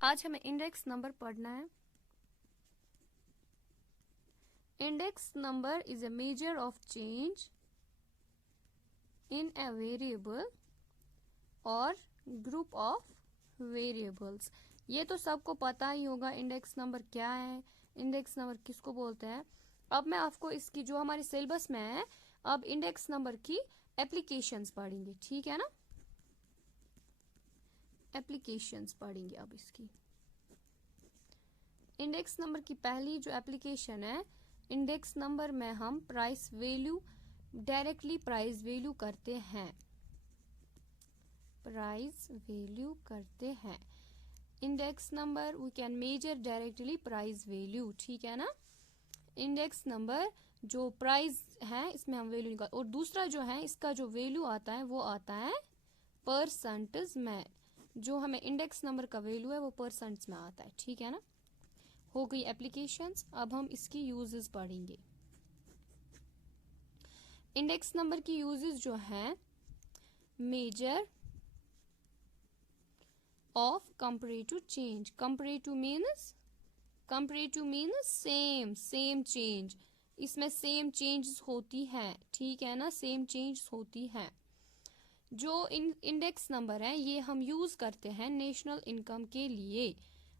आज हमें index number पढ़ना है। Index number is a measure of change in a variable or group of variables। ये तो सबको पता ही होगा इंडेक्स नंबर क्या है, इंडेक्स नंबर किसको बोलते हैं। अब मैं आपको इसकी जो हमारे सिलेबस में है, अब इंडेक्स नंबर की एप्लीकेशंस पढ़ेंगे, ठीक है ना। एप्लीकेशंस पढ़ेंगे अब इसकी। इंडेक्स नंबर की पहली जो एप्लीकेशन है, इंडेक्स नंबर में हम price value directly price value करते हैं, प्राइस वैल्यू करते हैं। Index number we can measure directly price value, ठीक है ना। इंडेक्स नंबर जो प्राइस है इसमें हम वैल्यू निकाल, और दूसरा जो है इसका जो वैल्यू आता है वो आता है परसेंटेज में। जो हमें इंडेक्स नंबर का वैल्यू है वो परसेंट में आता है, ठीक है ना। हो गई एप्लीकेशंस। अब हम इसकी यूजेस पढ़ेंगे। इंडेक्स नंबर की यूजेस जो है, measure of comparative change. Comparative means same change. इसमें सेम चेंज होती है, ठीक है ना, सेम चेंज होती है। जो इंडेक्स नंबर है ये हम यूज करते हैं नेशनल इनकम के लिए,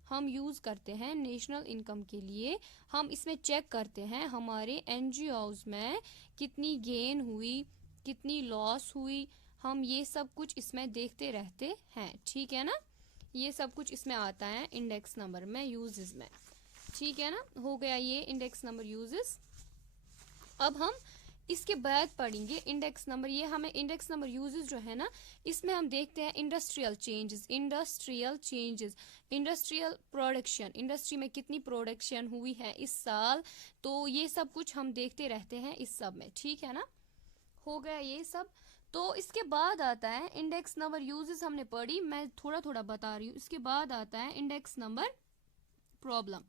हम यूज करते हैं नेशनल इनकम के लिए। हम इसमें चेक करते हैं हमारे एनजीओज में कितनी गेन हुई, कितनी लॉस हुई, हम ये सब कुछ इसमें देखते रहते हैं, ठीक है ना। ये सब कुछ इसमें आता है इंडेक्स नंबर में यूजेस में, ठीक है ना। हो गया ये इंडेक्स नंबर यूजेस। अब हम इसके बाद पढ़ेंगे इंडेक्स नंबर। ये हमें इंडेक्स नंबर यूजेस जो है ना, इसमें हम देखते हैं industrial changes, industrial production, industry में कितनी प्रोडक्शन हुई है इस साल, तो ये सब कुछ हम देखते रहते हैं इस सब में, ठीक है ना। हो गया ये सब। तो इसके बाद आता है इंडेक्स नंबर यूजेस हमने पढ़ी, मैं थोड़ा थोड़ा बता रही हूँ। इसके बाद आता है index number problem.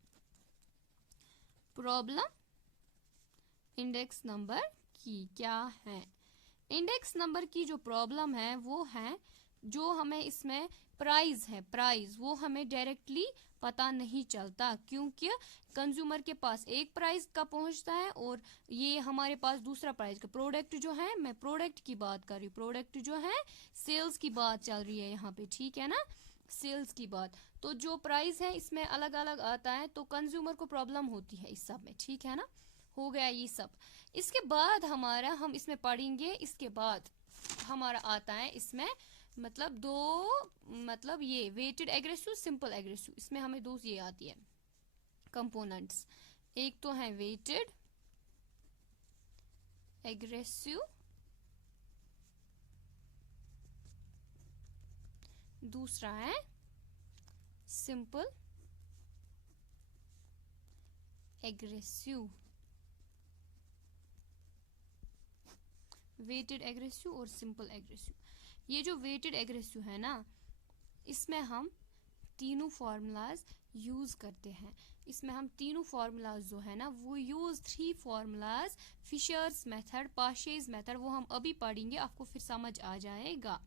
Index number की क्या है। इंडेक्स नंबर की जो प्रॉब्लम है वो है, जो हमें इसमें प्राइस है, प्राइस वो हमें डायरेक्टली पता नहीं चलता, क्योंकि कंज्यूमर के पास एक प्राइस का पहुंचता है और ये हमारे पास दूसरा प्राइस का। प्रोडक्ट जो है, मैं प्रोडक्ट की बात कर रही हूँ, प्रोडक्ट जो है सेल्स की बात चल रही है यहाँ पे, ठीक है ना, सेल्स की बात। तो जो प्राइस है इसमें अलग अलग आता है, तो कंज्यूमर को प्रॉब्लम होती है इस सब में, ठीक है ना। हो गया ये सब। इसके बाद हम इसमें पढ़ेंगे, इसके बाद हमारा आता है इसमें मतलब ये वेटेड एग्रेसिव, सिंपल एग्रेसिव। इसमें हमें दो ये आती है कंपोनेंट्स, एक तो है वेटेड एग्रेसिव, दूसरा है सिंपल एग्रेसिव। वेटेड एग्रेसिव और सिंपल एग्रेसिव। ये जो वेटेड एग्रेसिव है ना, इसमें हम तीनों फॉर्मूलाज यूज करते हैं। इसमें हम तीनों फॉर्मूलाज जो है ना, वो use 3 formulas, Fisher's method, Paasche's method, वो हम अभी पढ़ेंगे, आपको फिर समझ आ जाएगा।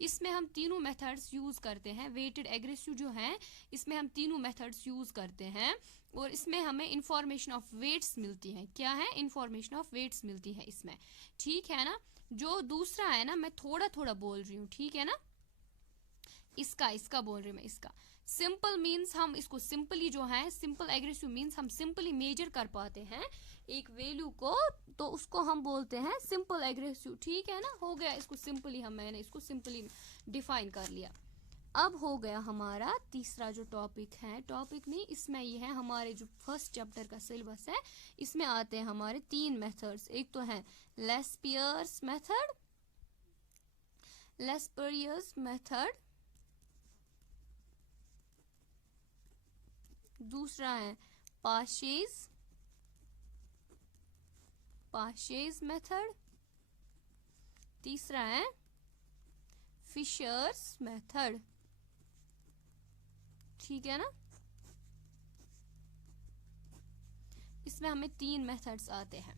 इसमें हम तीनों मेथड्स यूज करते हैं। वेटेड एग्रेसिव जो है इसमें हम तीनों मेथड्स यूज करते हैं, और इसमें हमें इंफॉर्मेशन ऑफ वेट्स मिलती है। क्या है? इंफॉर्मेशन ऑफ वेट्स मिलती है इसमें, ठीक है ना। जो दूसरा है ना, मैं थोड़ा थोड़ा बोल रही हूँ, ठीक है ना, इसका बोल रही हूँ मैं। इसका सिंपल मीन्स हम इसको सिंपली जो है, सिंपल एग्रेसिव मीन्स हम सिंपली मेजर कर पाते हैं एक वैल्यू को, तो उसको हम बोलते हैं सिंपल एग्रेसिव, ठीक है ना। हो गया इसको सिंपली, मैंने इसको सिंपली डिफाइन कर लिया। अब हो गया हमारा तीसरा जो टॉपिक है, टॉपिक नहीं, इसमें ये है हमारे जो फर्स्ट चैप्टर का सिलेबस है, इसमें आते हैं हमारे 3 मेथड्स। एक तो है लेस्पियर्स मेथड, दूसरा है पाशेज मेथड, तीसरा है फिशर्स मेथड, ठीक है ना। इसमें हमें 3 मेथड्स आते हैं।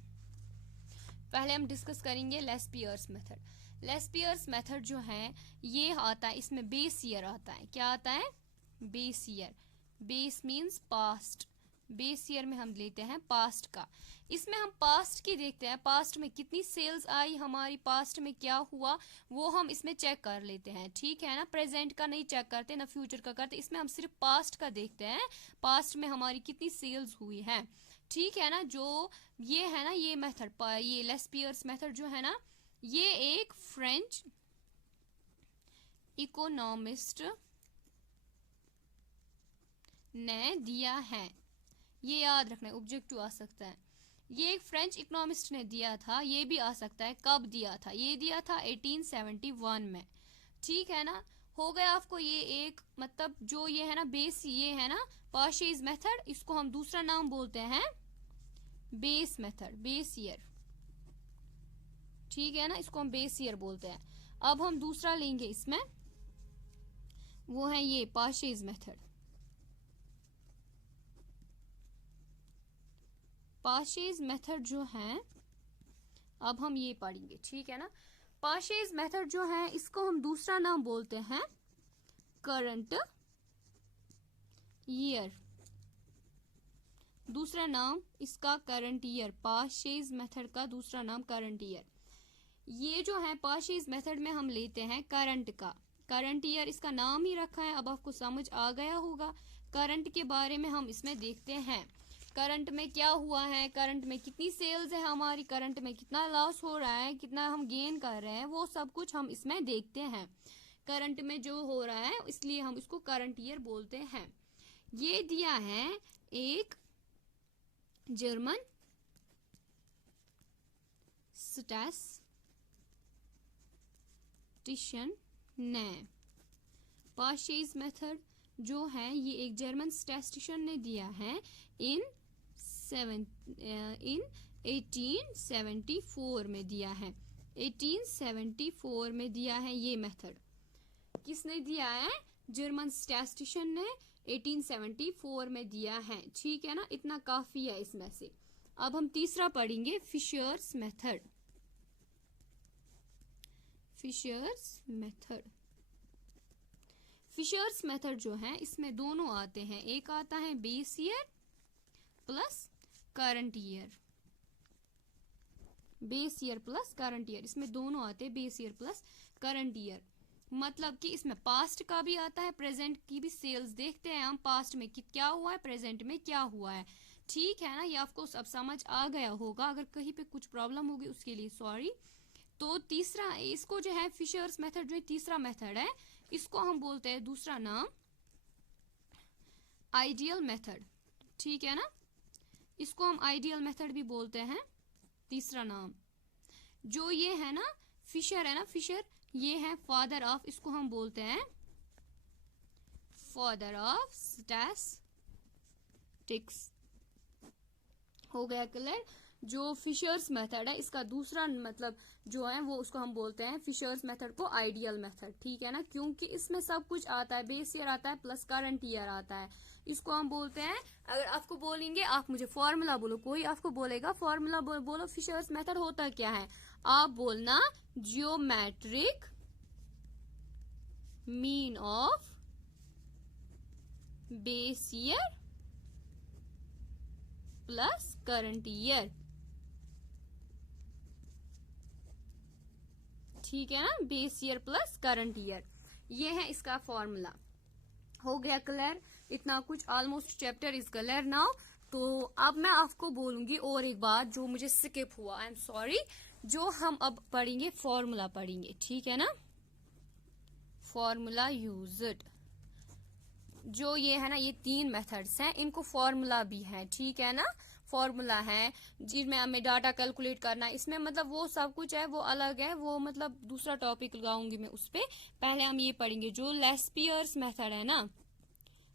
पहले हम डिस्कस करेंगे लेस्पियर्स मेथड। लेस्पियर्स मेथड जो है ये आता है, इसमें बेस ईयर आता है। क्या आता है? Base year, base means past, base year में हम लेते हैं पास्ट का। इसमें हम पास्ट की देखते हैं, पास्ट में कितनी सेल्स आई हमारी, पास्ट में क्या हुआ वो हम इसमें चेक कर लेते हैं, ठीक है ना। प्रेजेंट का नहीं चेक करते, ना फ्यूचर का करते, इसमें हम सिर्फ पास्ट का देखते हैं, पास्ट में हमारी कितनी सेल्स हुई है, ठीक है ना। जो ये है ना ये मेथड, ये लेस्पियर्स मेथड जो है ना, ये एक फ्रेंच इकोनॉमिस्ट ने दिया है, ये याद रखना है, ऑब्जेक्टिव आ सकता है। ये एक फ्रेंच इकोनॉमिस्ट ने दिया था, ये भी आ सकता है कब दिया था, ये दिया था 1871 में, ठीक है ना। हो गया आपको ये एक, मतलब जो ये है ना बेस, ये है ना पार्शियस मेथड, इसको हम दूसरा नाम बोलते हैं बेस मेथड, बेस ईयर, ठीक है ना, इसको हम बेस ईयर बोलते हैं। अब हम दूसरा लेंगे इसमें, वो है ये पार्शियस मेथड। पार्शियस मेथड जो है अब हम ये पढ़ेंगे, ठीक है ना। पार्शियस मेथड जो है इसको हम दूसरा नाम बोलते हैं करंट ईयर, दूसरा नाम इसका करंट ईयर, पार्शियस मेथड का दूसरा नाम करंट ईयर। ये जो है पार्शियस मेथड में हम लेते हैं करंट का, करंट ईयर इसका नाम ही रखा है, अब आपको समझ आ गया होगा। करंट के बारे में हम इसमें देखते हैं, करंट में क्या हुआ है, करंट में कितनी सेल्स है हमारी, करंट में कितना लॉस हो रहा है, कितना हम गेन कर रहे हैं, वो सब कुछ हम इसमें देखते हैं। करंट में जो हो रहा है इसलिए हम इसको करंट ईयर बोलते हैं। ये दिया है एक जर्मन स्टैटिस्टिशियन ने, पार्शियस मेथड जो है ये एक जर्मन स्टैटिस्टिशियन ने दिया है इन 1874 में दिया है, 1874 में दिया है ये मेथड। किसने दिया है, जर्मन स्टैटिस्टिशियन ने 1874 में दिया है, ठीक है ना। इतना काफी है इसमें से। अब हम तीसरा पढ़ेंगे Fisher's method, Fisher's method. Fisher's method जो है इसमें दोनों आते हैं, एक आता है base year plus current year, base year plus current year, इसमें दोनों आते हैं base year plus current year. मतलब कि इसमें पास्ट का भी आता है, प्रेजेंट की भी सेल्स देखते हैं हम, पास्ट में क्या हुआ है, प्रेजेंट में क्या हुआ है, ठीक है ना। ये आपको सब समझ आ गया होगा, अगर कहीं पे कुछ प्रॉब्लम होगी उसके लिए सॉरी। तो तीसरा इसको जो है फिशर्स मेथड जो तीसरा मेथड है, इसको हम बोलते हैं दूसरा नाम आइडियल मेथड, ठीक है ना। इसको हम आइडियल मेथड भी बोलते हैं, तीसरा नाम। जो ये है ना फिशर है ना, फिशर ये है फादर ऑफ, इसको हम बोलते हैं फादर ऑफ स्टैटिस्टिक्स। हो गया क्लियर। जो फिशर्स मेथड है इसका दूसरा मतलब जो है वो उसको हम बोलते हैं फिशर्स मेथड को आइडियल मेथड, ठीक है ना, क्योंकि इसमें सब कुछ आता है, बेस ईयर आता है प्लस करंट ईयर आता है। इसको हम बोलते हैं, अगर आपको बोलेंगे आप मुझे फॉर्मूला बोलो, कोई आपको बोलेगा फॉर्मूला बोलो फिशर्स मेथड होता क्या है, आप बोलना geometric mean of base year plus current year, ठीक है ना, base year plus current year, ये है इसका फॉर्मूला। हो गया क्लियर, इतना कुछ almost chapter is clear now. तो अब मैं आपको बोलूंगी और एक बात जो मुझे स्किप हुआ, आई एम सॉरी। जो हम अब पढ़ेंगे फॉर्मूला पढ़ेंगे, ठीक है ना, फॉर्मूला यूज्ड। जो ये है ना ये तीन मेथड्स हैं, इनको फॉर्मूला भी है, ठीक है ना, फॉर्मूला है जिसमें हमें डाटा कैलकुलेट करना है, इसमें मतलब वो सब कुछ है वो अलग है, वो मतलब दूसरा टॉपिक लगाऊंगी मैं उस पे। पहले हम ये पढ़ेंगे जो लेस्पियर्स मेथड है ना,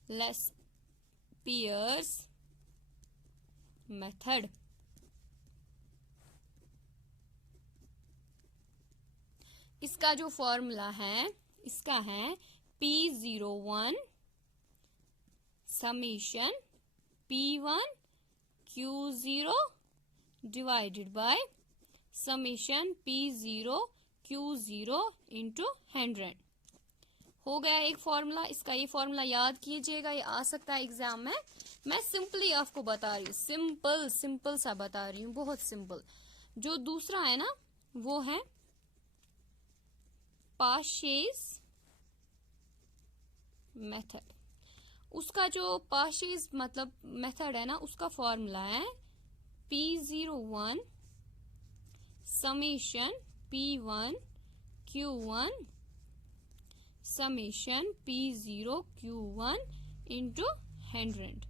लेस्पियर्स मेथड। इसका जो फॉर्मूला है इसका है P01 summation P1 Q0 divided by summation P0 Q0 into 100। हो गया एक फॉर्मूला। इसका ये फॉर्मूला याद कीजिएगा, ये आ सकता है एग्जाम में। मैं सिंपली आपको बता रही हूँ, सिंपल सा बता रही हूँ, बहुत सिंपल। जो दूसरा है ना वो है पाशेस मेथड। उसका जो पाशेस मतलब मेथड है ना, उसका फॉर्मूला है P01 summation P1 Q1 summation P0 Q1 into 100।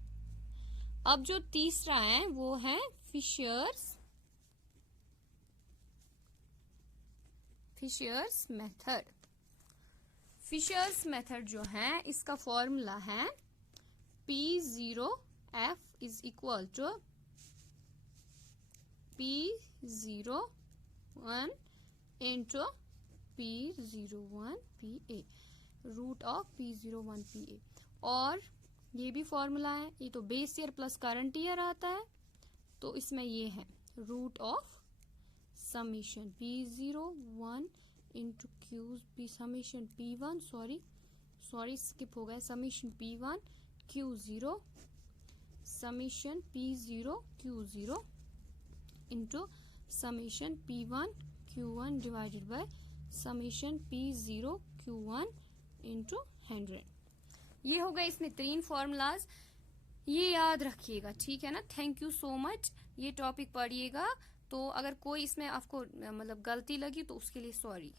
अब जो तीसरा है वो है फिशर्स मेथड। फिशर्स मेथड जो है इसका फॉर्मूला है P0F is equal to P01 into P01 PA root of P01 PA। और ये भी फॉर्मूला है, ये तो base year plus current year आता है, तो इसमें ये है root of summation P01 into Q summation P1 sorry skip हो गया, summation P1 Q0 summation P0 Q0 into summation P1 Q1 divided by summation P0 Q1 into 100। ये हो गए इसमें 3 फॉर्मूलाज, ये याद रखिएगा, ठीक है ना। Thank you so much. ये टॉपिक पढ़िएगा, तो अगर कोई इसमें आपको मतलब गलती लगी तो उसके लिए सॉरी।